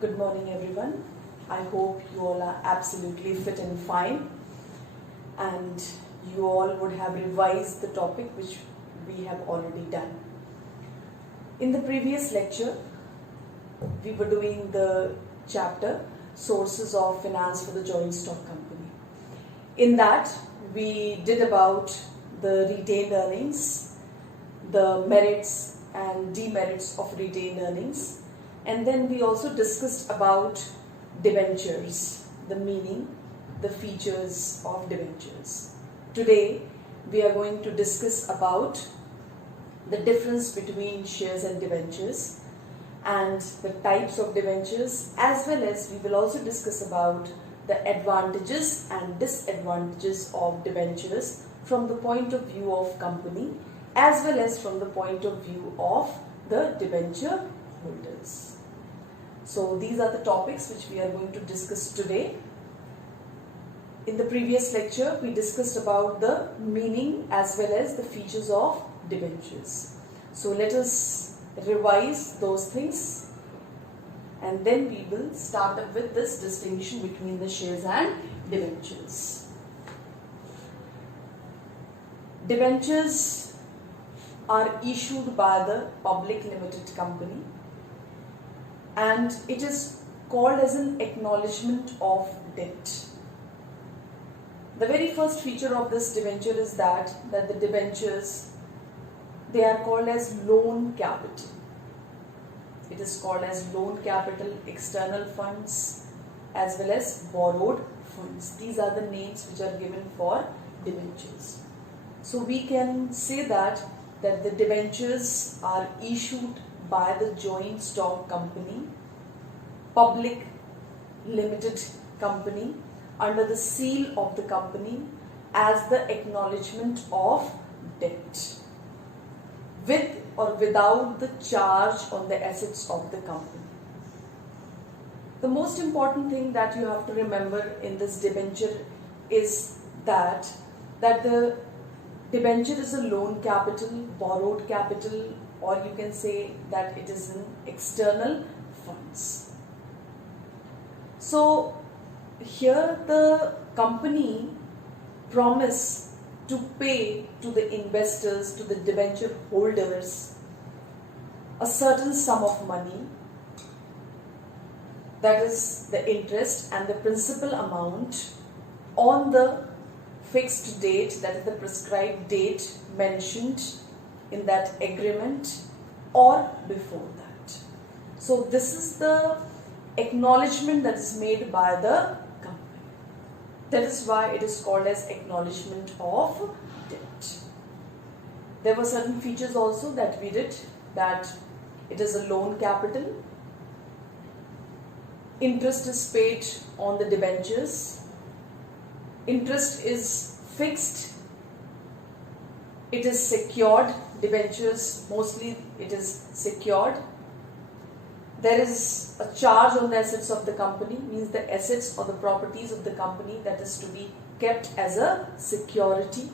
Good morning, everyone. I hope you all are absolutely fit and fine, and you all would have revised the topic which we have already done. In the previous lecture, we were doing the chapter Sources of Finance for the Joint Stock Company. In that, we did about the retained earnings, the merits and demerits of retained earnings, and then we also discussed about debentures, the meaning, the features of debentures. Today, we are going to discuss about the difference between shares and debentures and the types of debentures, as well as we will also discuss about the advantages and disadvantages of debentures from the point of view of company as well as from the point of view of the debenture holders. So these are the topics which we are going to discuss today. In the previous lecture, we discussed about the meaning as well as the features of debentures. So let us revise those things and then we will start up with this distinction between the shares and debentures. Debentures are issued by the public limited company, and it is called as an acknowledgement of debt. The very first feature of this debenture is that the debentures, they are called as loan capital. It is called as loan capital, external funds as well as borrowed funds. These are the names which are given for debentures. So we can say that the debentures are issued by the joint stock company, public limited company, under the seal of the company as the acknowledgement of debt, with or without the charge on the assets of the company. The most important thing that you have to remember in this debenture is that the debenture is a loan capital, borrowed capital, or you can say that it is in external funds. So here the company promise to pay to the investors, to the debenture holders, a certain sum of money, that is the interest and the principal amount, on the fixed date, that is the prescribed date mentioned in that agreement or before that. So this is the acknowledgement that is made by the company. That is why it is called as acknowledgement of debt. There were certain features also that we did, that it is a loan capital, interest is paid on the debentures, interest is fixed, it is secured, debentures mostly it is secured. There is a charge on the assets of the company, means the assets or the properties of the company that is to be kept as a security.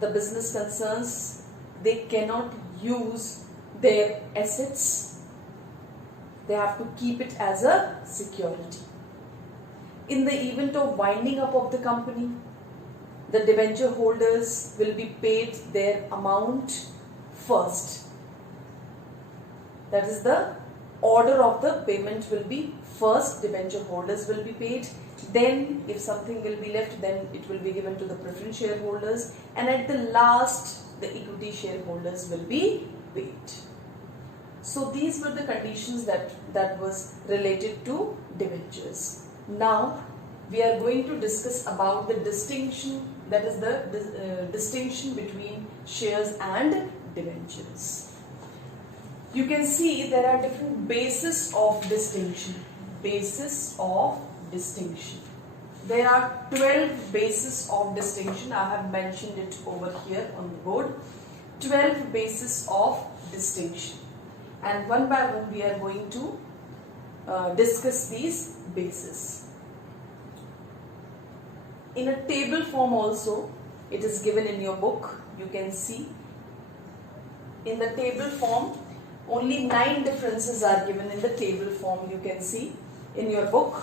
The business concerns, they cannot use their assets, they have to keep it as a security. In the event of winding up of the company, the debenture holders will be paid their amount first. That is, the order of the payment will be first debenture holders will be paid, then if something will be left, then it will be given to the preference shareholders, and at the last the equity shareholders will be paid. So these were the conditions that was related to debentures. Now we are going to discuss about the distinction, that is the distinction between shares and debentures. You can see there are different bases of distinction. Basis of distinction. There are 12 bases of distinction. I have mentioned it over here on the board. 12 bases of distinction. And one by one we are going to discuss these bases. In a table form also, it is given in your book. You can see in the table form only 9 differences are given in the table form, you can see in your book.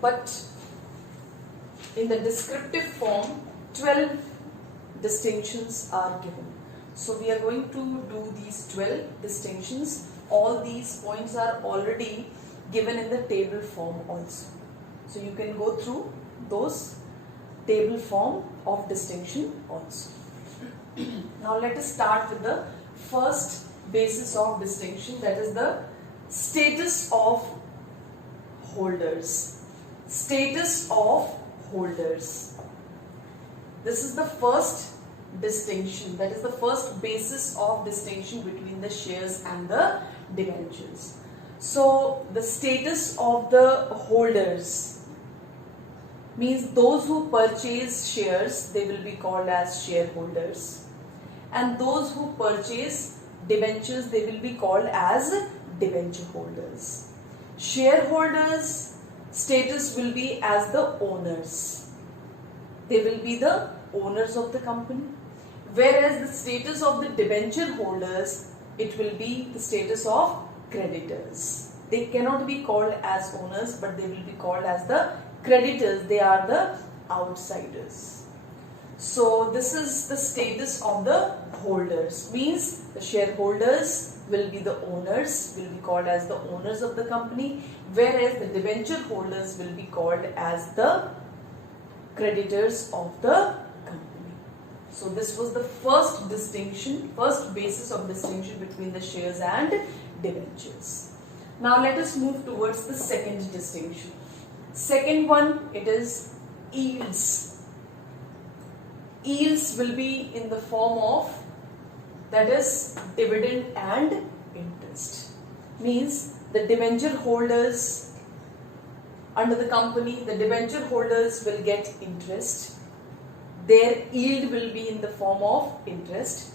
But in the descriptive form, 12 distinctions are given. So we are going to do these 12 distinctions. All these points are already given in the table form also. So you can go through those table form of distinction also. Now let us start with the first basis of distinction, that is the status of holders. Status of holders. This is the first distinction, that is the first basis of distinction between the shares and the debentures. So the status of the holders means those who purchase shares, they will be called as shareholders, and those who purchase debentures, they will be called as debenture holders. Shareholders status will be as the owners. They will be the owners of the company. Whereas the status of the debenture holders, it will be the status of creditors. They cannot be called as owners, but they will be called as the creditors. They are the outsiders. So this is the status of the holders. Means the shareholders will be the owners, will be called as the owners of the company, whereas the debenture holders will be called as the creditors of the company. So this was the first distinction, first basis of distinction between the shares and debentures. Now let us move towards the second distinction. Second one, it is yields. Yields will be in the form of, that is, dividend and interest. Means the debenture holders under the company, the debenture holders will get interest. Their yield will be in the form of interest.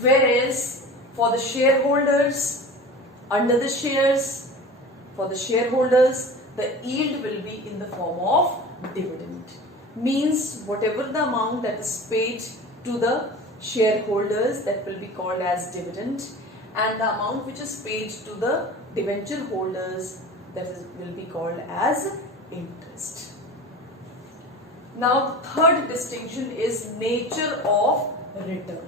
Whereas for the shareholders, under the shares, for the shareholders, the yield will be in the form of dividend. Means whatever the amount that is paid to the shareholders, that will be called as dividend, and the amount which is paid to the debenture holders, that will be called as interest. Now third distinction is nature of return.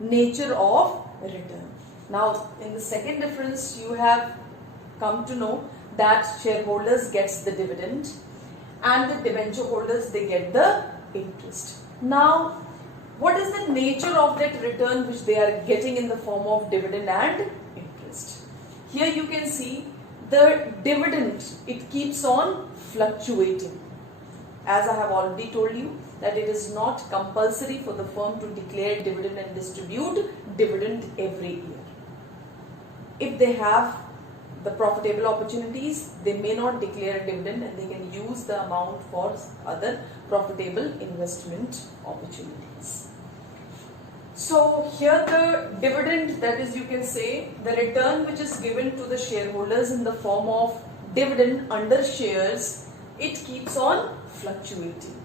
Nature of return. Now in the second difference, you have come to know that shareholders gets the dividend and the debenture holders, they get the interest. Now what is the nature of that return which they are getting in the form of dividend and interest? Here you can see the dividend, it keeps on fluctuating. As I have already told you that it is not compulsory for the firm to declare dividend and distribute dividend every year. If they have the profitable opportunities, they may not declare a dividend and they can use the amount for other profitable investment opportunities. So here the dividend, that is, you can say the return which is given to the shareholders in the form of dividend under shares, it keeps on fluctuating.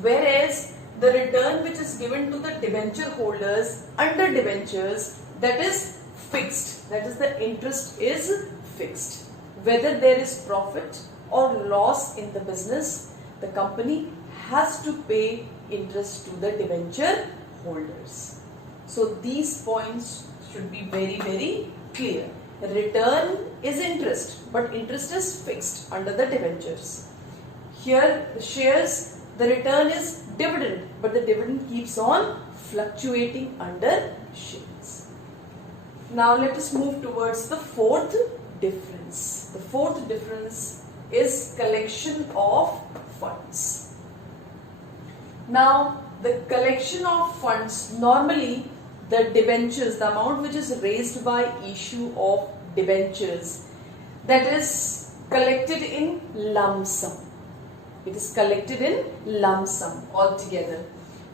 Whereas the return which is given to the debenture holders under debentures, that is fixed, that is the interest is fixed. Whether there is profit or loss in the business, the company has to pay interest to the debenture holders. So these points should be very, very clear. Return is interest, but interest is fixed under the debentures. Here the shares, the return is dividend, but the dividend keeps on fluctuating under shares. Now let us move towards the fourth difference. The fourth difference is collection of funds. Now the collection of funds, normally the debentures, the amount which is raised by issue of debentures, that is collected in lump sum. It is collected in lump sum altogether.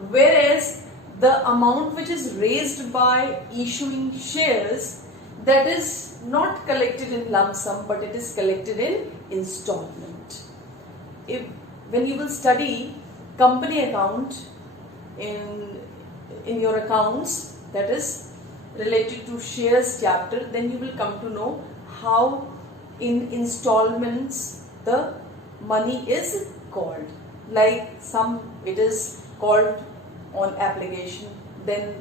Whereas the amount which is raised by issuing shares, that is not collected in lump sum, but it is collected in installment. When you will study company account in your accounts, that is related to shares chapter, then you will come to know how in installments the money is called. Like some it is called on application, then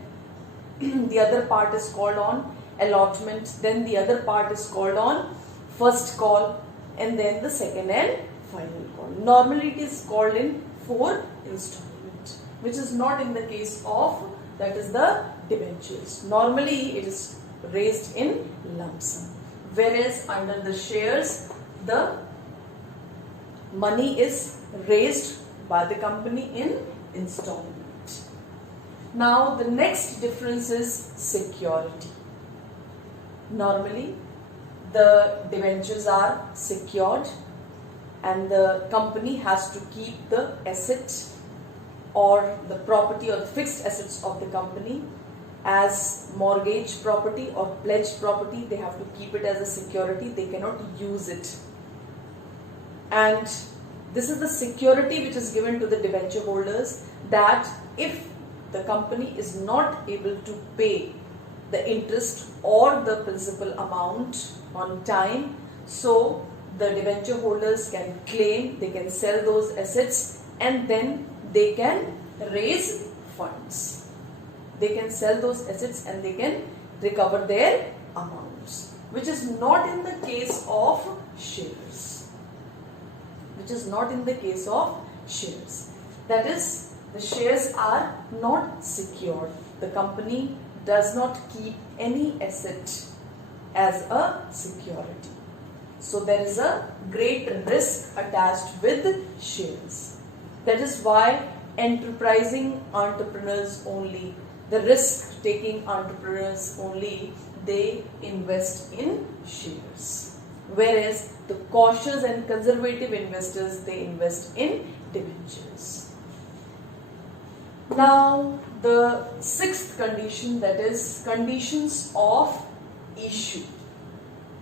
the other part is called on allotment, then the other part is called on first call, and then the second and final call. Normally it is called in 4 installments, which is not in the case of, that is the debentures. Normally it is raised in lump sum, whereas under the shares the money is raised by the company in installment. Now the next difference is security. Normally the debentures are secured and the company has to keep the asset or the property or the fixed assets of the company as mortgage property or pledged property. They have to keep it as a security, they cannot use it. And this is the security which is given to the debenture holders, that if the company is not able to pay the interest or the principal amount on time, so the debenture holders can claim, they can sell those assets and then they can raise funds. They can sell those assets and they can recover their amounts, which is not in the case of shares. Which is not in the case of shares. That is, the shares are not secured. The company does not keep any asset as a security. So there is a great risk attached with shares. That is why enterprising entrepreneurs only, the risk taking entrepreneurs only, they invest in shares. Whereas the cautious and conservative investors, they invest in debentures. Now the sixth condition, that is conditions of issue.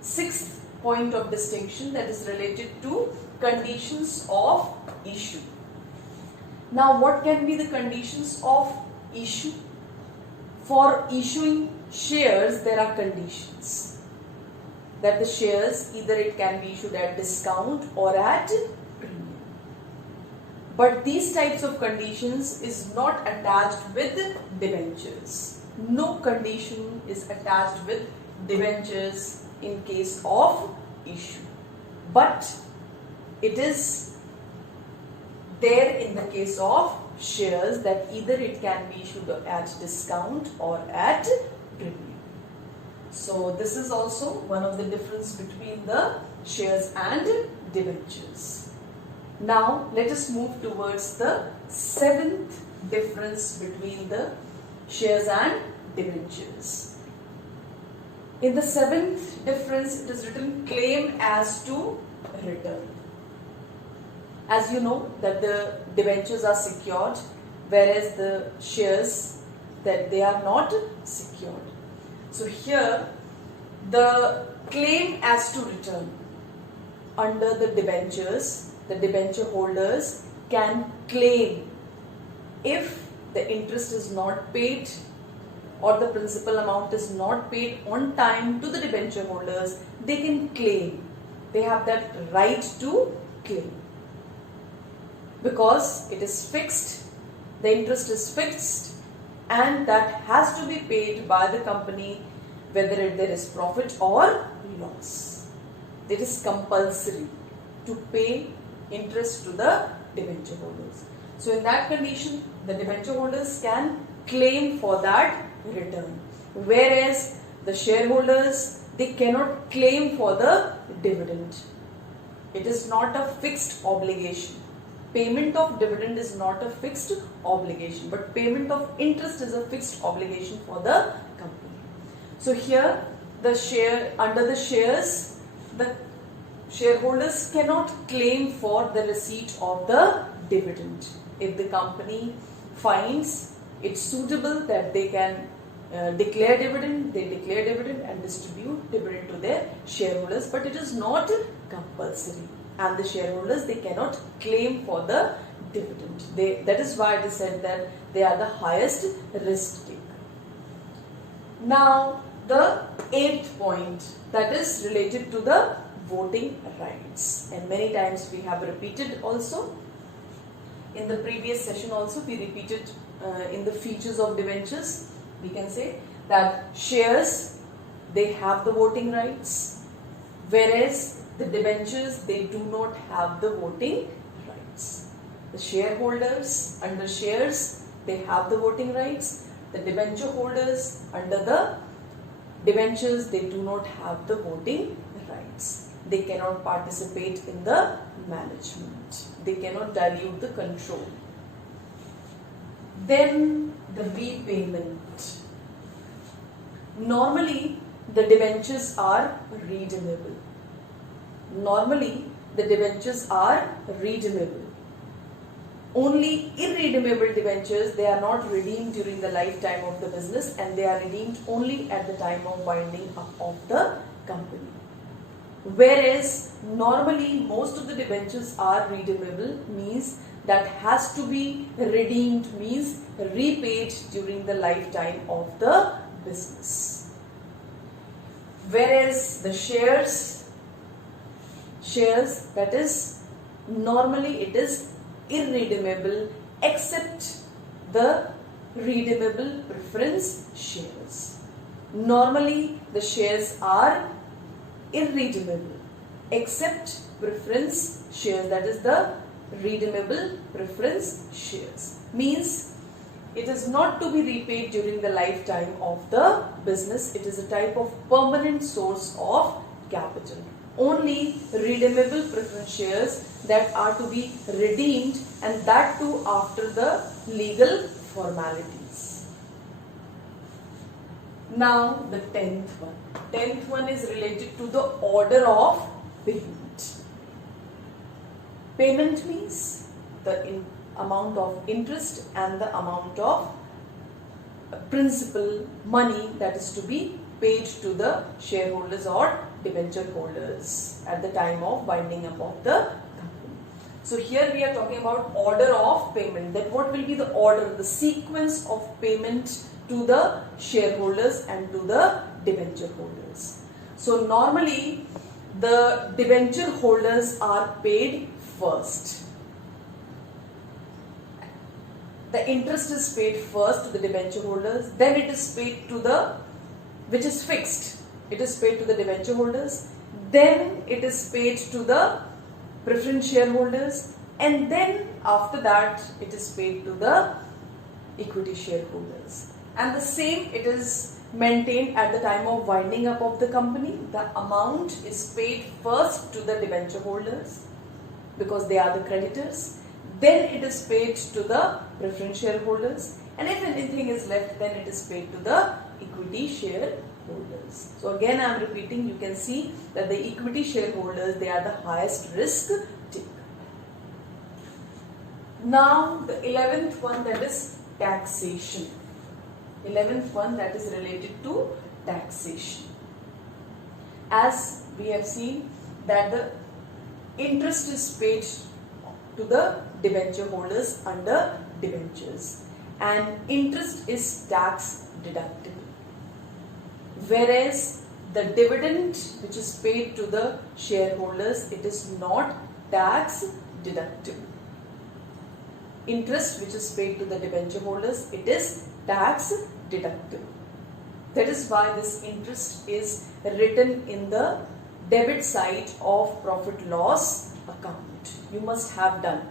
Sixth point of distinction, that is related to conditions of issue. Now what can be the conditions of issue? For issuing shares there are conditions. That the shares, either it can be issued at discount or at premium. But these types of conditions is not attached with debentures. No condition is attached with debentures in case of issue. But it is there in the case of shares, that either it can be issued at discount or at premium. So this is also one of the difference between the shares and debentures. Now let us move towards the seventh difference between the shares and debentures. In the seventh difference, it is written claim as to return. As you know that the debentures are secured, whereas the shares, that they are not secured. So here the claim as to return under the debentures, the debenture holders can claim if the interest is not paid or the principal amount is not paid on time to the debenture holders, they can claim. They have that right to claim. Because it is fixed, the interest is fixed, and that has to be paid by the company whether there is profit or loss. It is compulsory to pay interest to the debenture holders. So in that condition, the debenture holders can claim for that return, whereas the shareholders, they cannot claim for the dividend. It is not a fixed obligation. Payment of dividend is not a fixed obligation, but payment of interest is a fixed obligation for the company. So here the share, under the shares, the shareholders cannot claim for the receipt of the dividend. If the company finds it suitable that they can declare dividend, they declare dividend and distribute dividend to their shareholders, but it is not compulsory. And the shareholders, they cannot claim for the dividend. That is why it is said that they are the highest risk taker. Now the eighth point, that is related to the voting rights, and many times we have repeated also. In the previous session also we repeated in the features of debentures. We can say that shares, they have the voting rights, whereas the debentures, they do not have the voting rights. The shareholders under shares, they have the voting rights. The debenture holders under the debentures, they do not have the voting rights. They cannot participate in the management. They cannot dilute the control. Then the repayment. Normally the debentures are redeemable. Normally the debentures are redeemable. Only irredeemable debentures, they are not redeemed during the lifetime of the business, and they are redeemed only at the time of winding up of the company. Whereas normally most of the debentures are redeemable, means that has to be redeemed, means repaid during the lifetime of the business. Whereas the shares, that is, normally it is irredeemable except the redeemable preference shares. Normally the shares are irredeemable except preference shares, that is the redeemable preference shares. Means it is not to be repaid during the lifetime of the business. It is a type of permanent source of capital. Only redeemable preference shares that are to be redeemed, and that too after the legal formalities. Now the 10th one. 10th one is related to the order of payment. Payment means the amount of interest and the amount of principal money that is to be paid to the shareholders or debenture holders at the time of winding up of the company. So here we are talking about order of payment. That what will be the order, the sequence of payment to the shareholders and to the debenture holders. So normally the debenture holders are paid first. The interest is paid first to the debenture holders, then it is paid to the, which is fixed, it is paid to the debenture holders, then it is paid to the preference shareholders, and then after that it is paid to the equity shareholders. And the same it is maintained at the time of winding up of the company. The amount is paid first to the debenture holders because they are the creditors, then it is paid to the preference shareholders, and if anything is left, then it is paid to the equity shareholders. So again I am repeating, you can see that the equity shareholders, they are the highest risk taker. Now the 11th one, that is taxation. 11th one, that is related to taxation. As we have seen that the interest is paid to the debenture holders under debentures, and interest is tax deductible, whereas the dividend which is paid to the shareholders, it is not tax deductible. Interest which is paid to the debenture holders, it is tax deductible. That is why this interest is written in the debit side of profit loss account. You must have done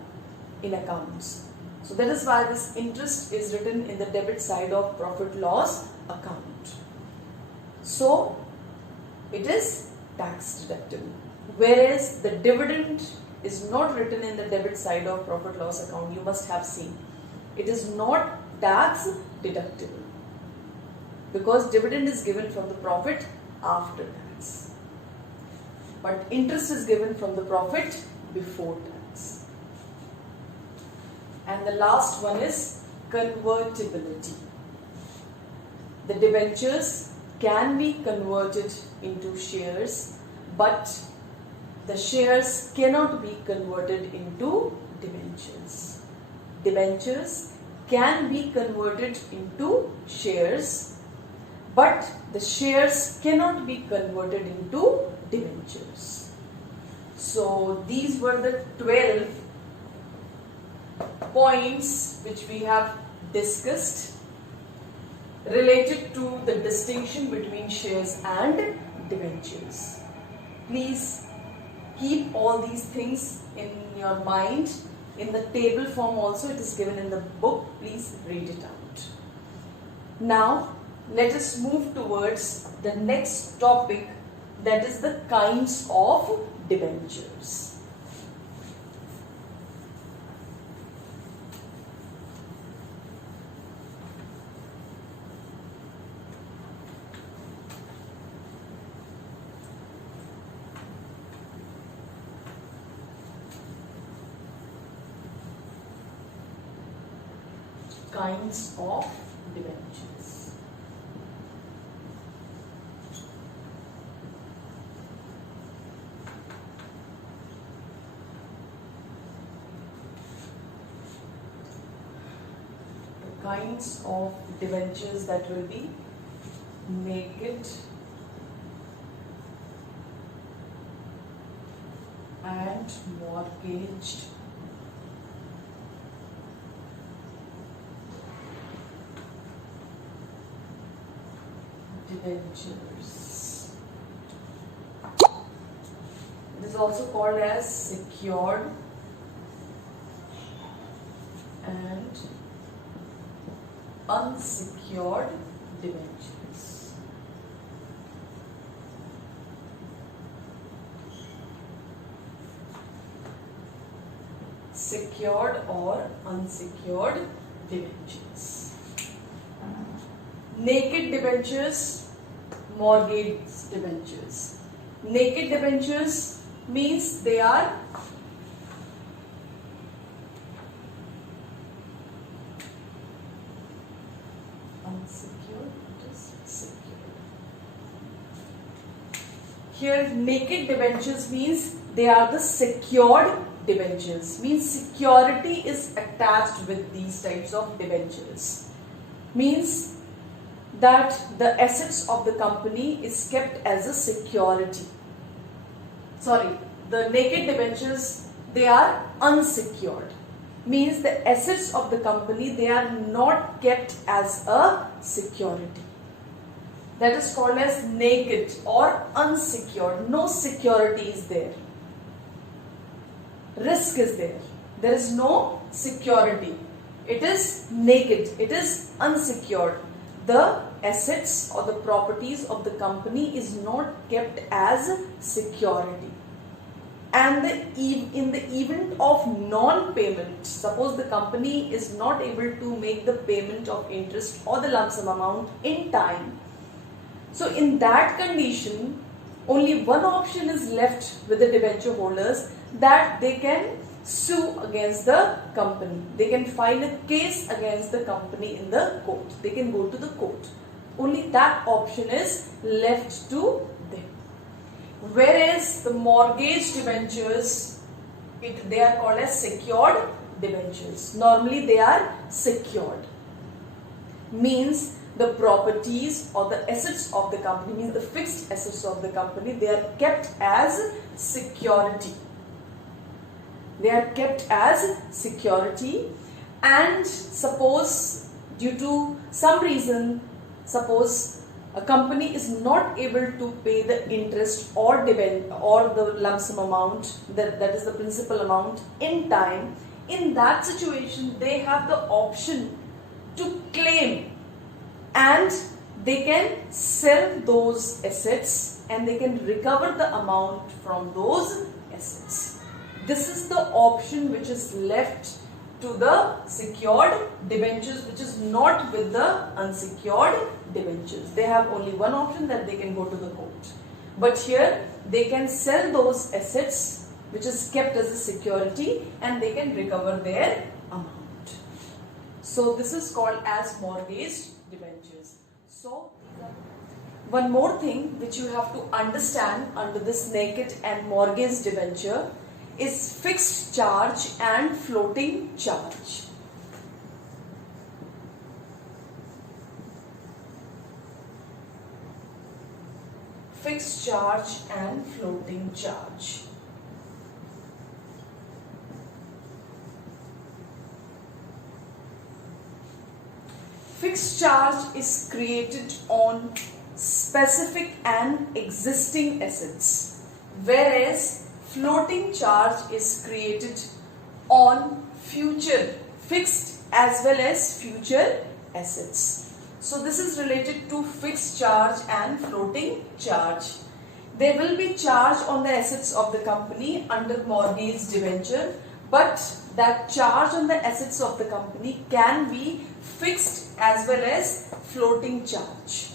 in accounts. So that is why this interest is written in the debit side of profit loss account. So it is tax deductible, whereas the dividend is not written in the debit side of profit loss account. You must have seen it is not tax deductible because dividend is given from the profit after tax, but interest is given from the profit before tax. And the last one is convertibility. The debentures can be converted into shares, but the shares cannot be converted into debentures. Debentures can be converted into shares, but the shares cannot be converted into debentures. So these were the 12 points which we have discussed related to the distinction between shares and debentures. Please keep all these things in your mind. In the table form also it is given in the book. Please read it out. Now let us move towards the next topic, that is the kinds of debentures. Kinds of debentures. The kinds of debentures that will be naked and mortgaged debentures. It is also called as secured and unsecured debentures. Secured or unsecured debentures. Naked debentures, mortgage debentures. Naked debentures means they are unsecured, it is secured. Here naked debentures means they are the secured debentures, means security is attached with these types of debentures. Means that the assets of the company is kept as a security. Sorry, the naked debentures, they are unsecured. Means the assets of the company, they are not kept as a security. That is called as naked or unsecured. No security is there. Risk is there. There is no security. It is naked. It is unsecured. The assets or the properties of the company is not kept as security. And in the event of non-payment, suppose the company is not able to make the payment of interest or the lump sum amount in time. So in that condition, only one option is left with the debenture holders, that they can sue against the company. They can file a case against the company in the court. They can go to the court. Only that option is left to them. Whereas the mortgage debentures, they are called as secured debentures. Normally they are secured. Means the properties or the assets of the company, means the fixed assets of the company, they are kept as security. They are kept as security, and suppose due to some reason, suppose a company is not able to pay the interest or the lump sum amount, that is the principal amount, in time, in that situation they have the option to claim, and they can sell those assets and they can recover the amount from those assets. This is the option which is left to the secured debentures, which is not with the unsecured debentures. They have only one option, that they can go to the court. But here they can sell those assets which is kept as a security, and they can recover their amount. So this is called as mortgage debentures. So one more thing which you have to understand under this naked and mortgage debenture is fixed charge and floating charge. fixed charge and floating charge. Fixed charge is created on specific and existing assets, whereas floating charge is created on future fixed as well as future assets. So this is related to fixed charge and floating charge. There will be charge on the assets of the company under mortgage debenture, but that charge on the assets of the company can be fixed as well as floating charge.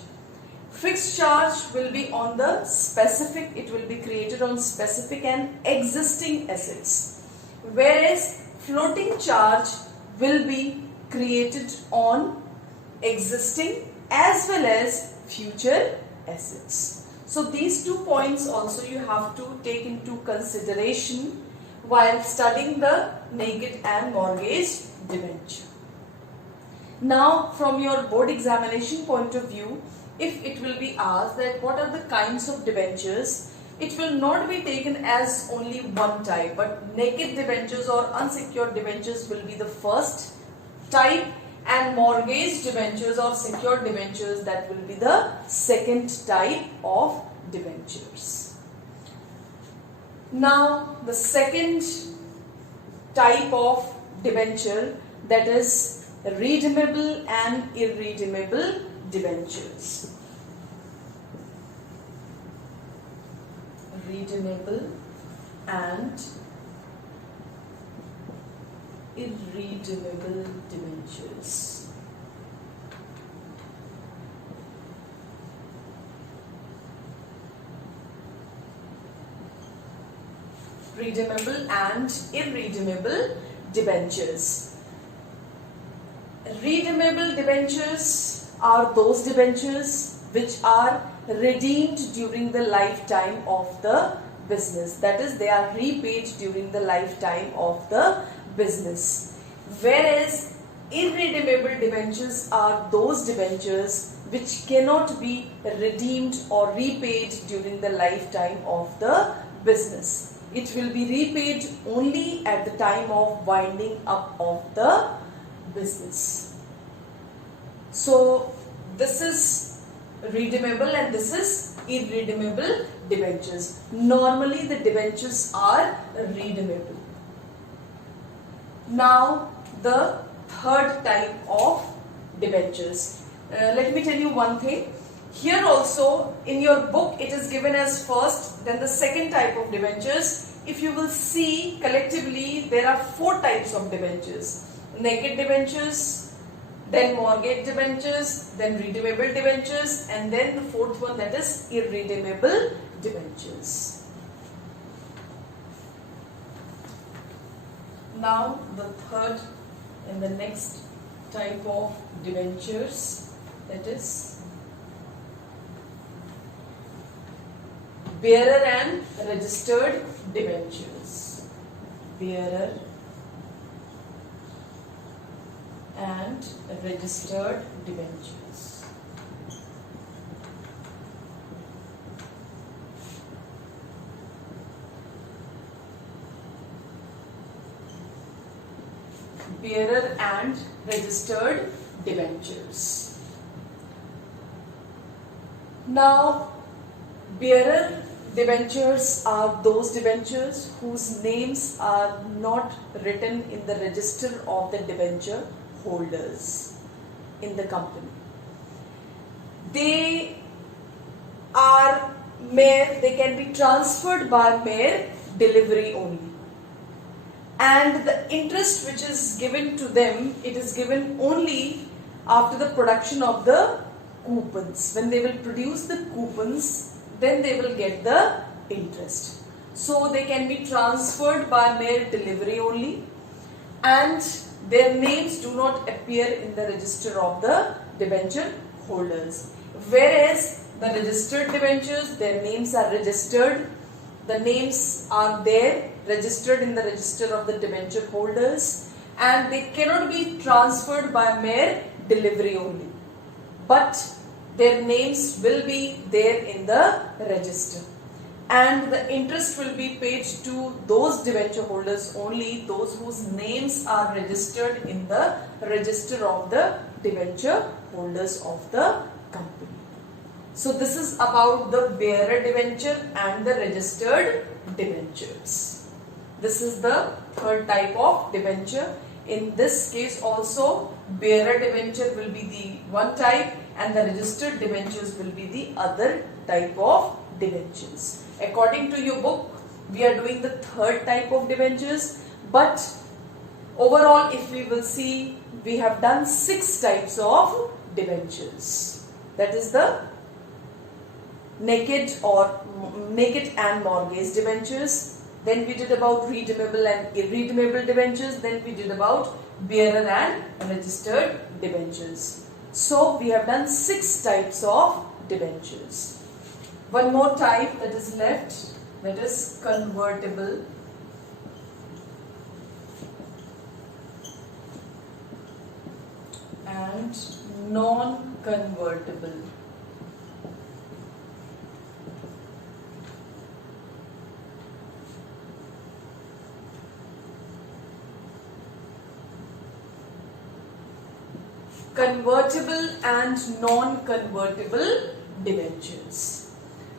Fixed charge will be on the specific, it will be created on specific and existing assets, whereas floating charge will be created on existing as well as future assets. So these 2 points also you have to take into consideration while studying the naked and mortgage debenture. Now from your board examination point of view, if it will be asked that what are the kinds of debentures, it will not be taken as only one type, but naked debentures or unsecured debentures will be the first type, and mortgage debentures or secured debentures, that will be the second type of debentures. Now the second type of debenture, that is redeemable and irredeemable debentures. Redeemable and irredeemable debentures. Redeemable and irredeemable debentures. Redeemable debentures are those debentures which are redeemed during the lifetime of the business. That is, they are repaid during the lifetime of the business. Whereas irredeemable debentures are those debentures which cannot be redeemed or repaid during the lifetime of the business. It will be repaid only at the time of winding up of the business. So this is redeemable and this is irredeemable debentures. Normally the debentures are redeemable. Now the third type of debentures. Let me tell you one thing. Here also in your book it is given as first, then the second type of debentures. If you will see collectively, there are 4 types of debentures. Naked debentures, then mortgage debentures, then redeemable debentures, and then the fourth one, that is irredeemable debentures. Now the third and the next type of debentures, that is bearer and registered debentures. Bearer and registered debentures. Bearer and registered debentures. Now, bearer debentures are those debentures whose names are not written in the register of the debenture holders in the company. They are they can be transferred by mere delivery only. And the interest which is given to them, it is given only after the production of the coupons. When they will produce the coupons, then they will get the interest. So they can be transferred by mere delivery only, and their names do not appear in the register of the debenture holders. Whereas the registered debentures, their names are registered. The names are there, registered in the register of the debenture holders, and they cannot be transferred by mere delivery only. But their names will be there in the register, and the interest will be paid to those debenture holders only, those whose names are registered in the register of the debenture holders of the company. So this is about the bearer debenture and the registered debentures. This is the third type of debenture. In this case also, bearer debenture will be the one type and the registered debentures will be the other type of debentures. According to your book, we are doing the third type of debentures, but overall if we will see, we have done 6 types of debentures. That is the naked and mortgage debentures. Then we did about redeemable and irredeemable debentures. Then we did about bearer and registered debentures. So we have done 6 types of debentures. One more type that is left, that is convertible and non-convertible. Convertible and non-convertible debentures.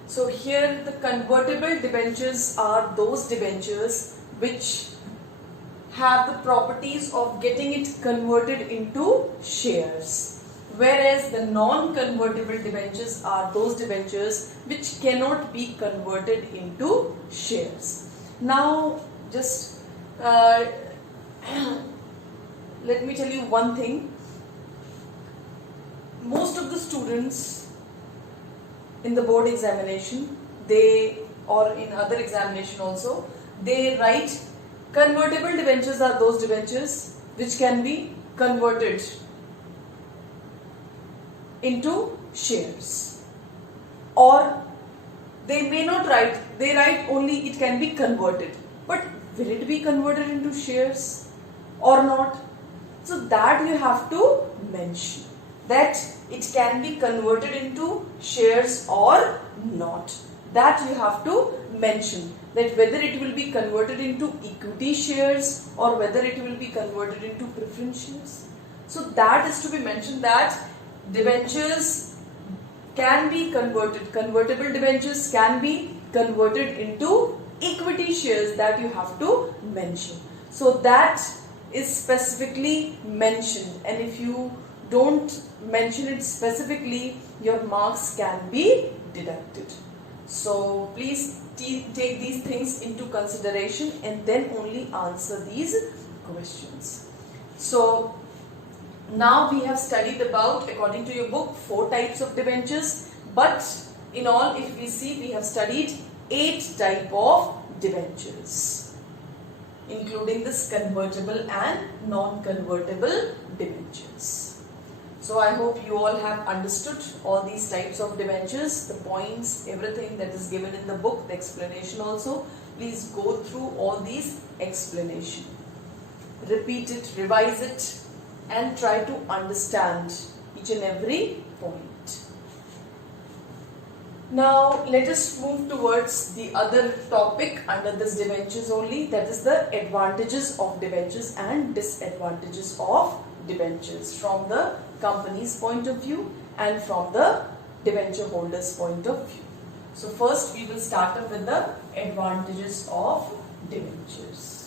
So here the convertible debentures are those debentures which have the properties of getting it converted into shares, whereas the non-convertible debentures are those debentures which cannot be converted into shares. Now just let me tell you one thing. Most of the students in the board examination, or in other examination also, they write convertible debentures are those debentures which can be converted into shares, or they may not write, they write only it can be converted, but will it be converted into shares or not? So that you have to mention, that it can be converted into shares or not. That you have to mention, that whether it will be converted into equity shares or whether it will be converted into preference shares. So that is to be mentioned, that debentures can be converted, convertible debentures can be converted into equity shares, that you have to mention. So that is specifically mentioned, and if you don't mention it specifically, your marks can be deducted. So please take these things into consideration and then only answer these questions. So now we have studied about, according to your book, 4 types of debentures, but in all, if we see, we have studied 8 types of debentures, including this convertible and non-convertible debentures. So I hope you all have understood all these types of debentures, the points, everything that is given in the book, the explanation also. Please go through all these explanation. Repeat it, revise it, and try to understand each and every point. Now let us move towards the other topic under this debentures only, that is the advantages of debentures and disadvantages of debentures from the company's point of view and from the debenture holder's point of view. So first we will start up with the advantages of debentures.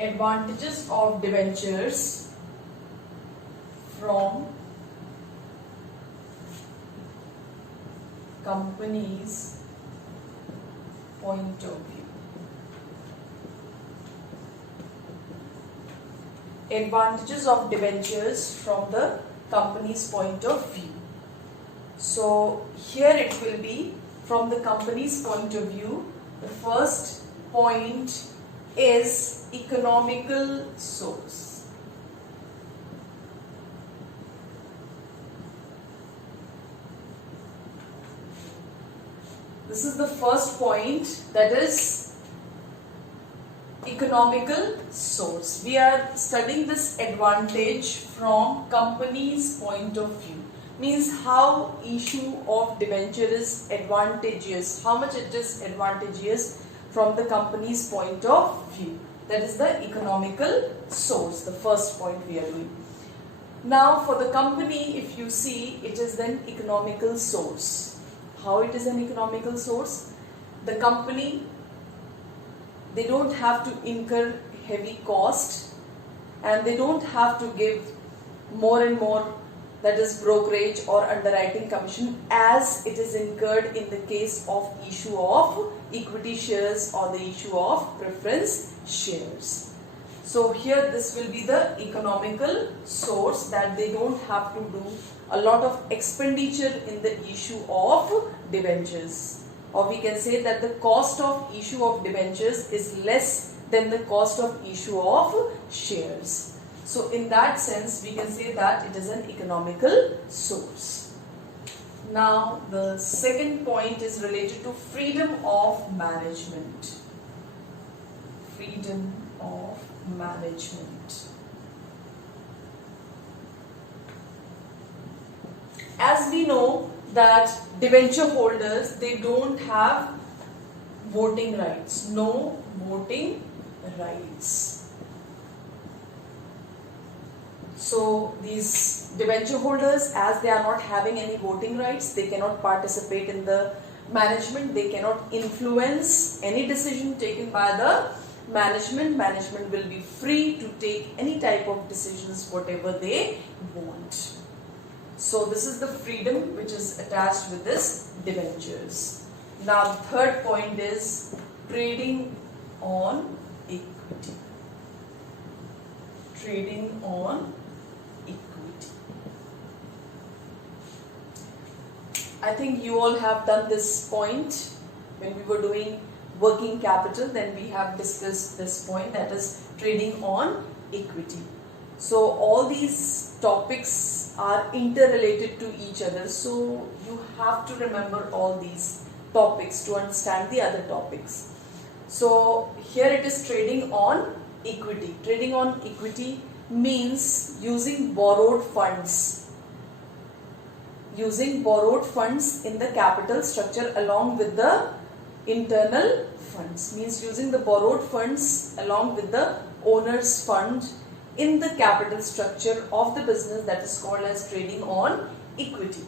Advantages of debentures from company's point of view. Advantages of debentures from the company's point of view. So here it will be from the company's point of view. The first point is economical source. This is the first point, that is economical source. We are studying this advantage from company's point of view. Means how issue of debenture is advantageous, how much it is advantageous from the company's point of view. That is the economical source, the first point we are doing. Now for the company, if you see, it is an economical source. How it is an economical source? The company, they don't have to incur heavy cost and they don't have to give more and more, that is brokerage or underwriting commission, as it is incurred in the case of issue of equity shares or the issue of preference shares. So here this will be the economical source, that they don't have to do a lot of expenditure in the issue of debentures, or we can say that the cost of issue of debentures is less than the cost of issue of shares. So in that sense we can say that it is an economical source. Now the second point is related to freedom of management. Freedom of management. As we know that debenture holders, they don't have voting rights, no voting rights. So these debenture holders, as they are not having any voting rights, they cannot participate in the management, they cannot influence any decision taken by the management. Management will be free to take any type of decisions whatever they want. So this is the freedom which is attached with this debentures. Now the third point is trading on equity. Trading on equity. I think you all have done this point when we were doing working capital, then we have discussed this point, that is trading on equity. So all these topics are interrelated to each other, so you have to remember all these topics to understand the other topics. So here it is trading on equity. Trading on equity means using borrowed funds. Using borrowed funds in the capital structure along with the internal funds, means using the borrowed funds along with the owner's fund in the capital structure of the business, that is called as trading on equity.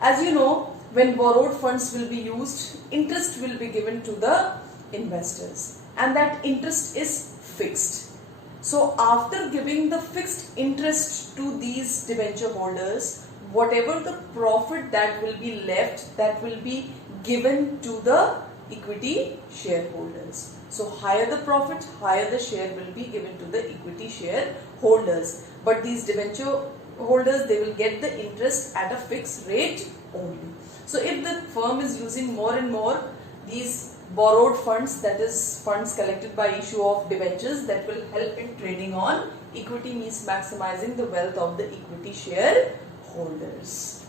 As you know, when borrowed funds will be used, interest will be given to the investors and that interest is fixed. So after giving the fixed interest to these debenture holders, whatever the profit that will be left, that will be given to the equity shareholders. So higher the profit, higher the share will be given to the equity shareholders. But these debenture holders, they will get the interest at a fixed rate only. So if the firm is using more and more these borrowed funds, that is funds collected by issue of debentures, that will help in trading on equity, means maximizing the wealth of the equity shareholders.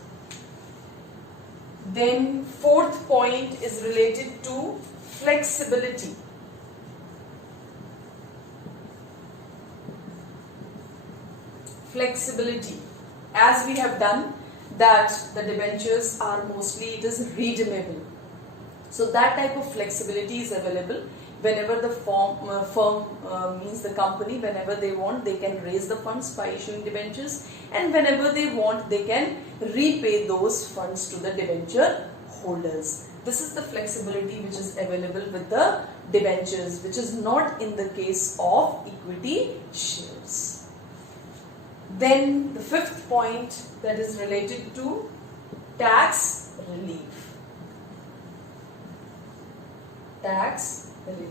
Then fourth point is related to flexibility. Flexibility. As we have done that the debentures are mostly, it is redeemable. So that type of flexibility is available whenever the firm means the company, whenever they want, they can raise the funds by issuing debentures, and whenever they want, they can repay those funds to the debenture holders. This is the flexibility which is available with the debentures, which is not in the case of equity shares. Then the fifth point, that is related to tax relief. Tax relief.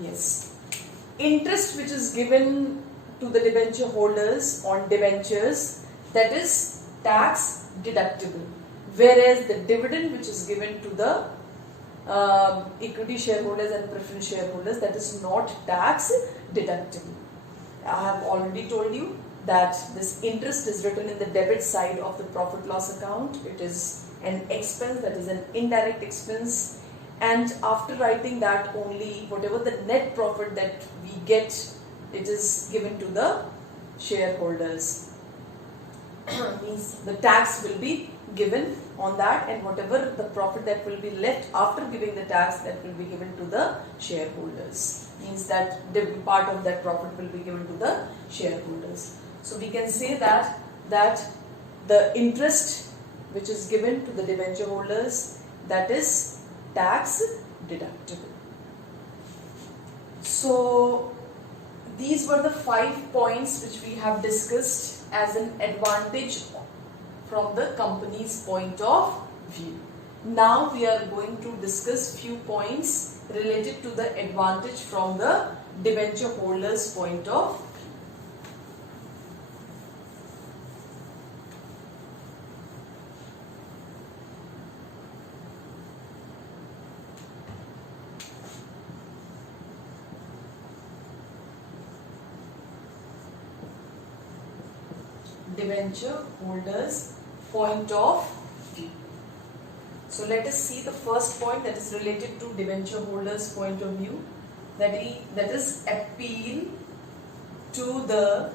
Yes. Interest which is given to the debenture holders on debentures, that is tax deductible, whereas the dividend which is given to the equity shareholders and preference shareholders, that is not tax deductible. I have already told you that this interest is written in the debit side of the profit loss account. It is an expense, that is an indirect expense, and after writing that only whatever the net profit that we get, it is given to the shareholders. Means the tax will be given on that, and whatever the profit that will be left after giving the tax, that will be given to the shareholders. Means that part of that profit will be given to the shareholders. So we can say that the interest which is given to the debenture holders, that is tax deductible. So these were the 5 points which we have discussed as an advantage from the company's point of view. Now we are going to discuss few points related to the advantage from the debenture holders' point of view. Debenture holders' point of view. So let us see the first point that is related to debenture holders' point of view, that is appeal to the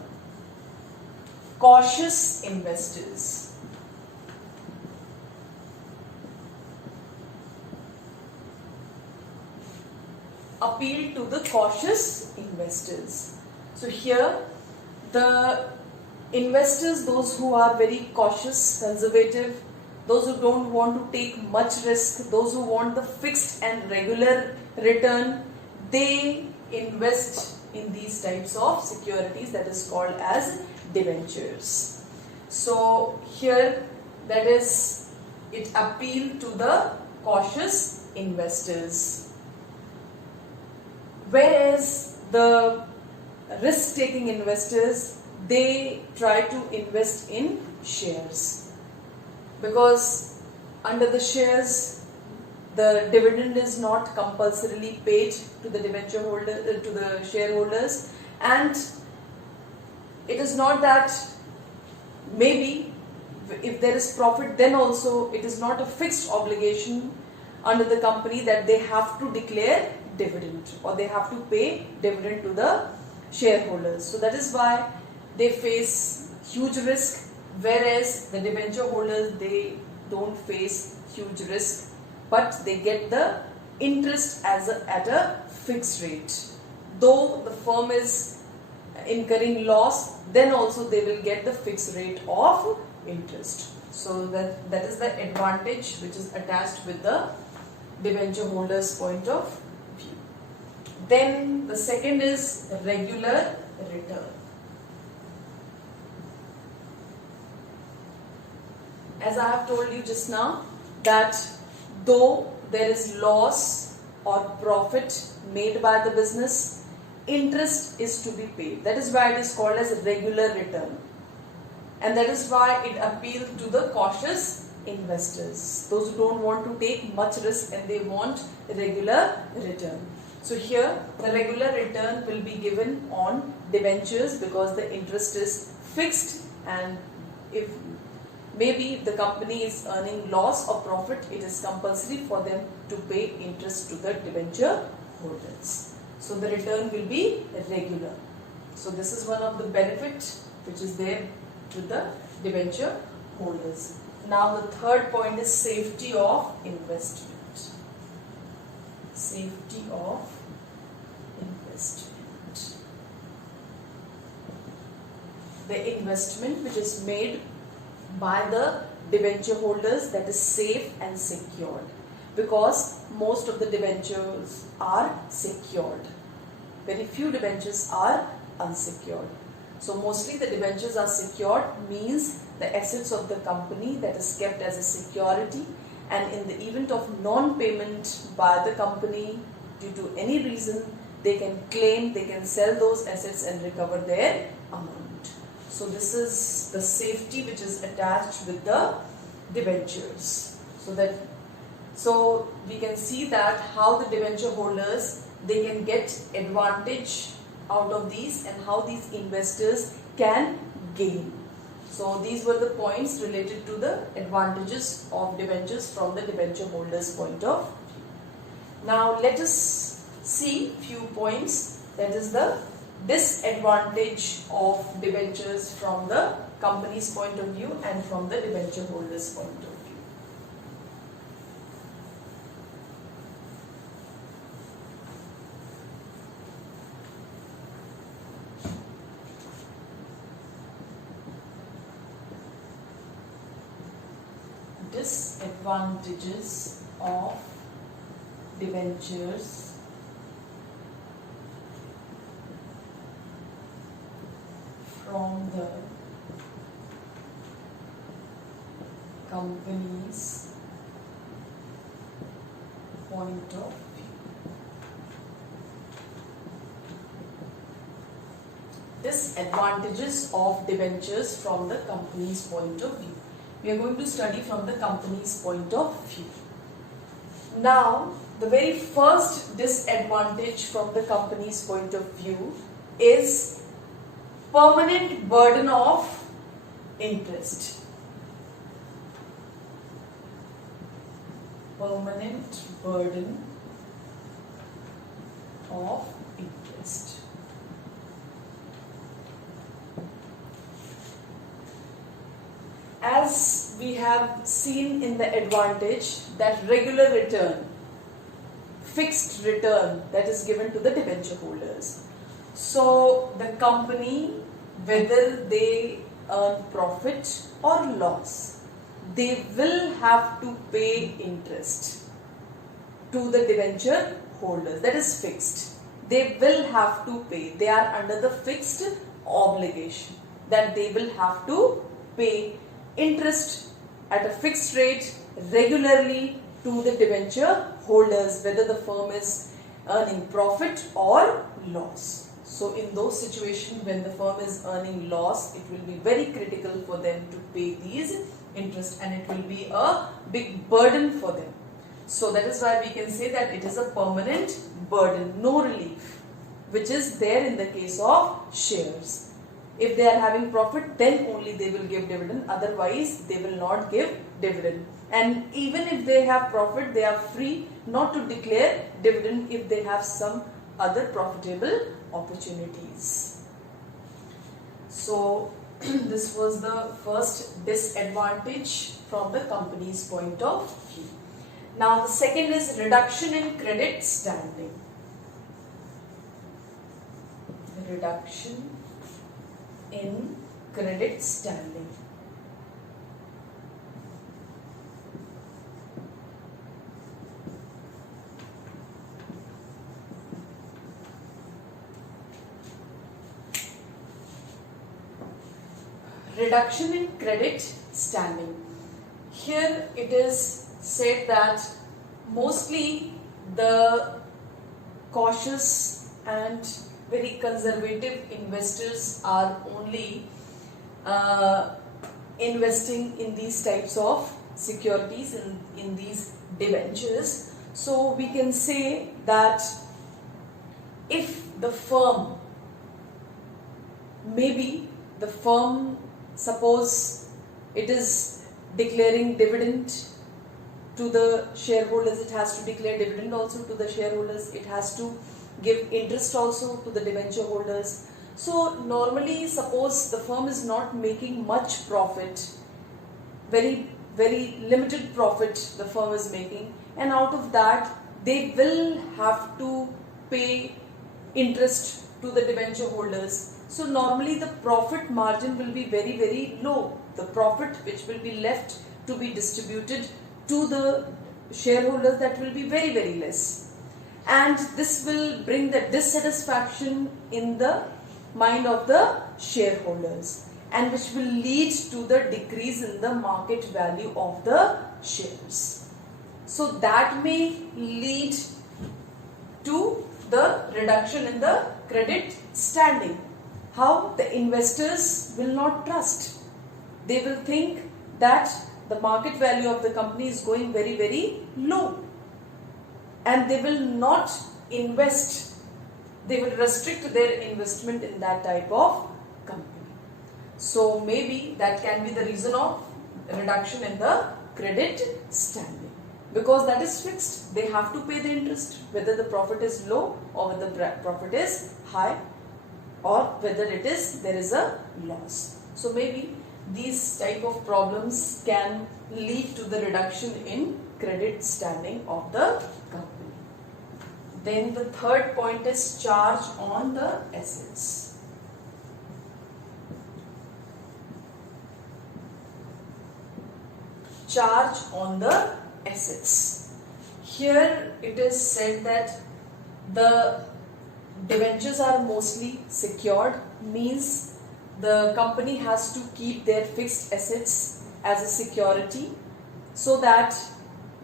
cautious investors. Appeal to the cautious investors. So here the investors, those who are very cautious, conservative, those who don't want to take much risk, those who want the fixed and regular return, they invest in these types of securities, that is called as debentures. So here, that is, it appealed to the cautious investors. Whereas the risk-taking investors, they try to invest in shares, because under the shares the dividend is not compulsorily paid to the debenture holder, to the shareholders, and it is not that maybe if there is profit, then also it is not a fixed obligation under the company that they have to declare dividend or they have to pay dividend to the shareholders. So that is why they face huge risk, whereas the debenture holders, they don't face huge risk, but they get the interest at a fixed rate. Though the firm is incurring loss, then also they will get the fixed rate of interest. So that is the advantage which is attached with the debenture holders' point of view. Then the second is regular return. As I have told you just now, that though there is loss or profit made by the business, interest is to be paid. That is why it is called as a regular return. And that is why it appeals to the cautious investors, those who don't want to take much risk and they want regular return. So here the regular return will be given on debentures because the interest is fixed, and if the company is earning loss or profit, it is compulsory for them to pay interest to the debenture holders. So the return will be regular. So this is one of the benefits which is there to the debenture holders. Now the third point is safety of investment. Safety of investment. The investment which is made by the debenture holders, that is safe and secured, because most of the debentures are secured. Very few debentures are unsecured. So mostly the debentures are secured, means the assets of the company that is kept as a security, and in the event of non-payment by the company due to any reason, they can claim, they can sell those assets and recover their amount. So this is the safety which is attached with the debentures. So we can see that how the debenture holders, they can get advantage out of these, and how these investors can gain. So these were the points related to the advantages of debentures from the debenture holder's point of view. Now let us see few points, that is the disadvantage of debentures from the company's point of view and from the debenture holder's point of view. Disadvantages of debentures from the company's point of view. Disadvantages of debentures from the company's point of view. We are going to study from the company's point of view. Now, the very first disadvantage from the company's point of view is permanent burden of interest. Permanent burden of interest. As we have seen in the advantage, that regular return, fixed return that is given to the debenture holders. So the company, whether they earn profit or loss, they will have to pay interest to the debenture holders. That is fixed. They will have to pay. They are under the fixed obligation that they will have to pay interest at a fixed rate regularly to the debenture holders, whether the firm is earning profit or loss. So in those situations when the firm is earning loss, it will be very critical for them to pay these interest, and it will be a big burden for them. So that is why we can say that it is a permanent burden, no relief, which is there in the case of shares. If they are having profit, then only they will give dividend, otherwise they will not give dividend. And even if they have profit, they are free not to declare dividend if they have some other profitable opportunities. So this was the first disadvantage from the company's point of view. Now the second is reduction in credit standing. Reduction in credit standing. Reduction in credit standing. Here it is said that mostly the cautious and very conservative investors are only investing in these types of securities, in these debentures. So we can say that if the firm, maybe the firm, suppose it is declaring dividend to the shareholders, it has to declare dividend also to the shareholders, it has to give interest also to the debenture holders. So normally, suppose the firm is not making much profit, very limited profit the firm is making, and out of that they will have to pay interest to the debenture holders. So normally the profit margin will be very low. The profit which will be left to be distributed to the shareholders, that will be very less. And this will bring the dissatisfaction in the mind of the shareholders, and which will lead to the decrease in the market value of the shares. So that may lead to the reduction in the credit standing. How? The investors will not trust. They will think that the market value of the company is going very low, and they will not invest. They will restrict their investment in that type of company. So maybe that can be the reason of reduction in the credit standing, because that is fixed. They have to pay the interest whether the profit is low or whether the profit is high, or whether there is a loss. So maybe these type of problems can lead to the reduction in credit standing of the company. Then the third point is charge on the assets. Charge on the assets. Here it is said that the debentures are mostly secured, means the company has to keep their fixed assets as a security so that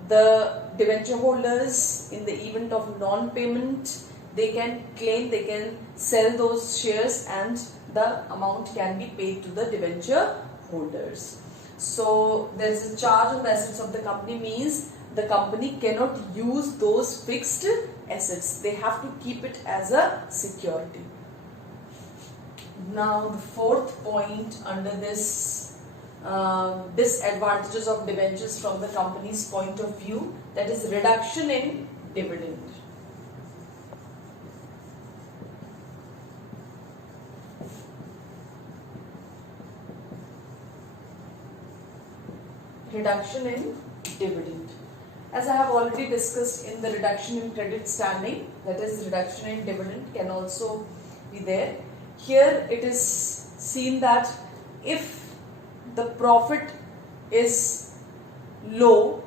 the debenture holders, in the event of non-payment, they can claim, they can sell those shares and the amount can be paid to the debenture holders. So there is a charge on the assets of the company, means the company cannot use those fixed assets. They have to keep it as a security. Now the fourth point under this disadvantages of debentures from the company's point of view, that is reduction in dividend. Reduction in dividend. As I have already discussed in the reduction in credit standing, that is reduction in dividend can also be there. Here it is seen that if the profit is low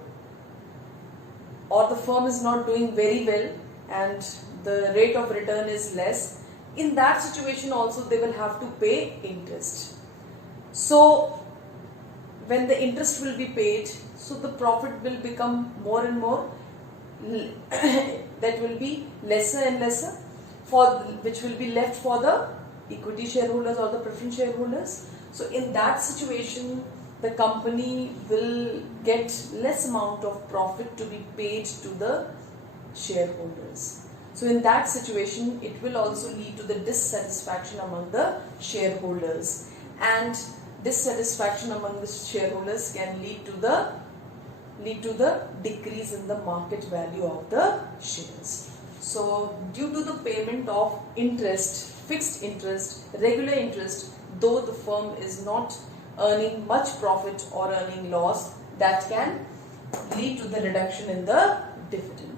or the firm is not doing very well and the rate of return is less, in that situation also they will have to pay interest. So when the interest will be paid, so the profit will become more and more, that will be lesser and lesser, which will be left for the equity shareholders or the preference shareholders. So in that situation, the company will get less amount of profit to be paid to the shareholders. So in that situation, it will also lead to the dissatisfaction among the shareholders, and dissatisfaction among the shareholders can lead to the decrease in the market value of the shares. So due to the payment of interest, fixed interest, regular interest, though the firm is not earning much profit or earning loss, that can lead to the reduction in the dividend.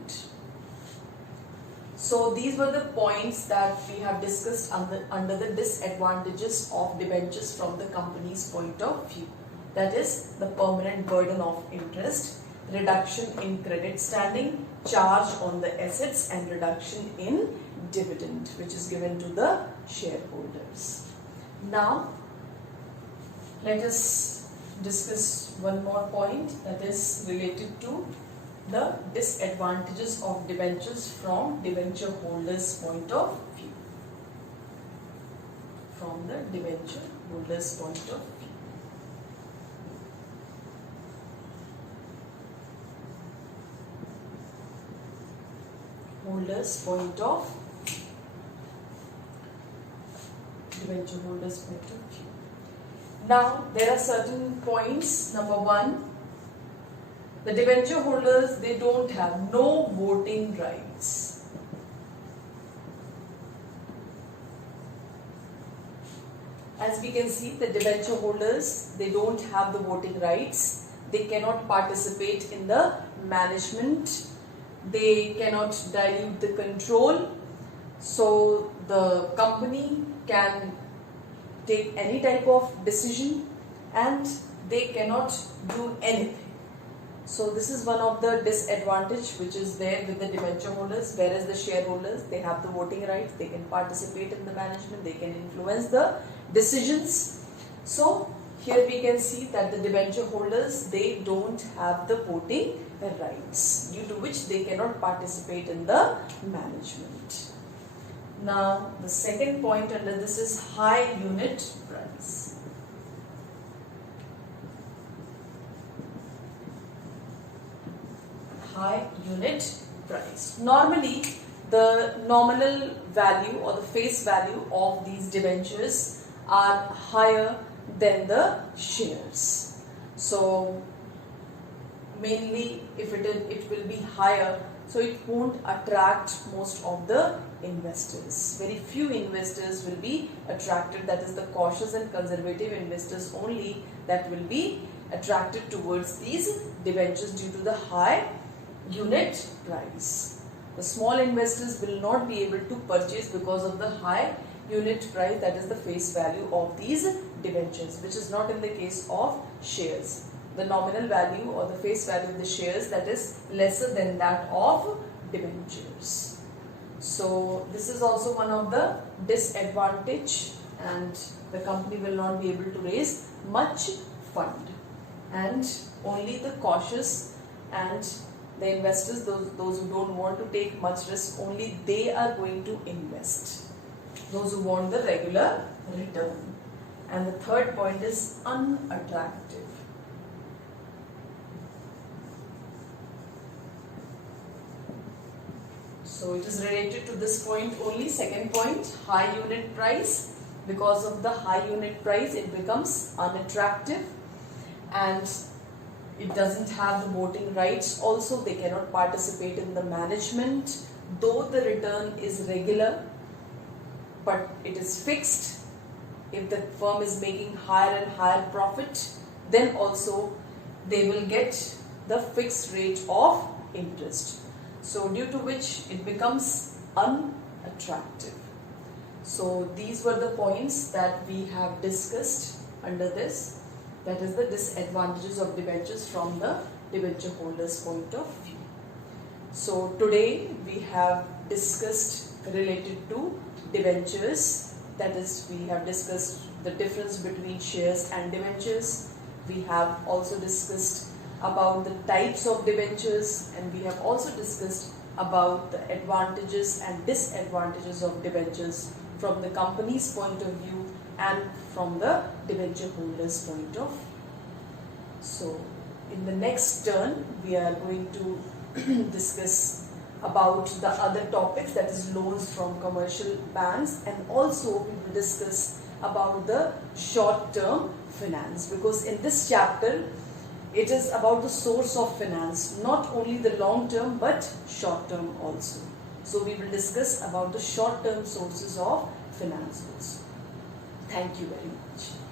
So these were the points that we have discussed under the disadvantages of debentures from the company's point of view. That is the permanent burden of interest, reduction in credit standing, charge on the assets, and reduction in dividend which is given to the shareholders. Now let us discuss one more point, that is related to the disadvantages of debentures from debenture holders' point of view. From the debenture holders' point of view. Debenture holders' point of view. Now there are certain points. Number one, the debenture holders, they don't have no voting rights. As we can see, the debenture holders, they don't have the voting rights. They cannot participate in the management. They cannot dilute the control. So the company can take any type of decision and they cannot do anything. So this is one of the disadvantage which is there with the debenture holders, whereas the shareholders, they have the voting rights, they can participate in the management, they can influence the decisions. So here we can see that the debenture holders, they don't have the voting rights, due to which they cannot participate in the management. Now the second point under this is high unit price. High unit price. Normally the nominal value or the face value of these debentures are higher than the shares. So mainly if it will be higher, so it won't attract most of the investors. Very few investors will be attracted, that is the cautious and conservative investors only that will be attracted towards these debentures due to the high unit price. The small investors will not be able to purchase because of the high unit price, that is the face value of these debentures, which is not in the case of shares. The nominal value or the face value of the shares, that is lesser than that of debentures. So this is also one of the disadvantage, and the company will not be able to raise much fund, and only the cautious and the investors, those who don't want to take much risk, only they are going to invest, those who want the regular return. And the third point is unattractive. So it is related to this point only. Second point, high unit price. Because of the high unit price, it becomes unattractive, and it doesn't have the voting rights. Also, they cannot participate in the management, though the return is regular, but it is fixed. If the firm is making higher and higher profit, then also they will get the fixed rate of interest. So due to which it becomes unattractive. So these were the points that we have discussed under this. That is the disadvantages of debentures from the debenture holder's point of view. So today we have discussed related to debentures. That is, we have discussed the difference between shares and debentures. We have also discussed about the types of debentures, and we have also discussed about the advantages and disadvantages of debentures from the company's point of view and from the debenture holder's point of view. So in the next turn we are going to discuss about the other topics, that is loans from commercial banks, and also we will discuss about the short-term finance, because in this chapter it is about the source of finance, not only the long-term but short-term also. So we will discuss about the short-term sources of finance also. Thank you very much.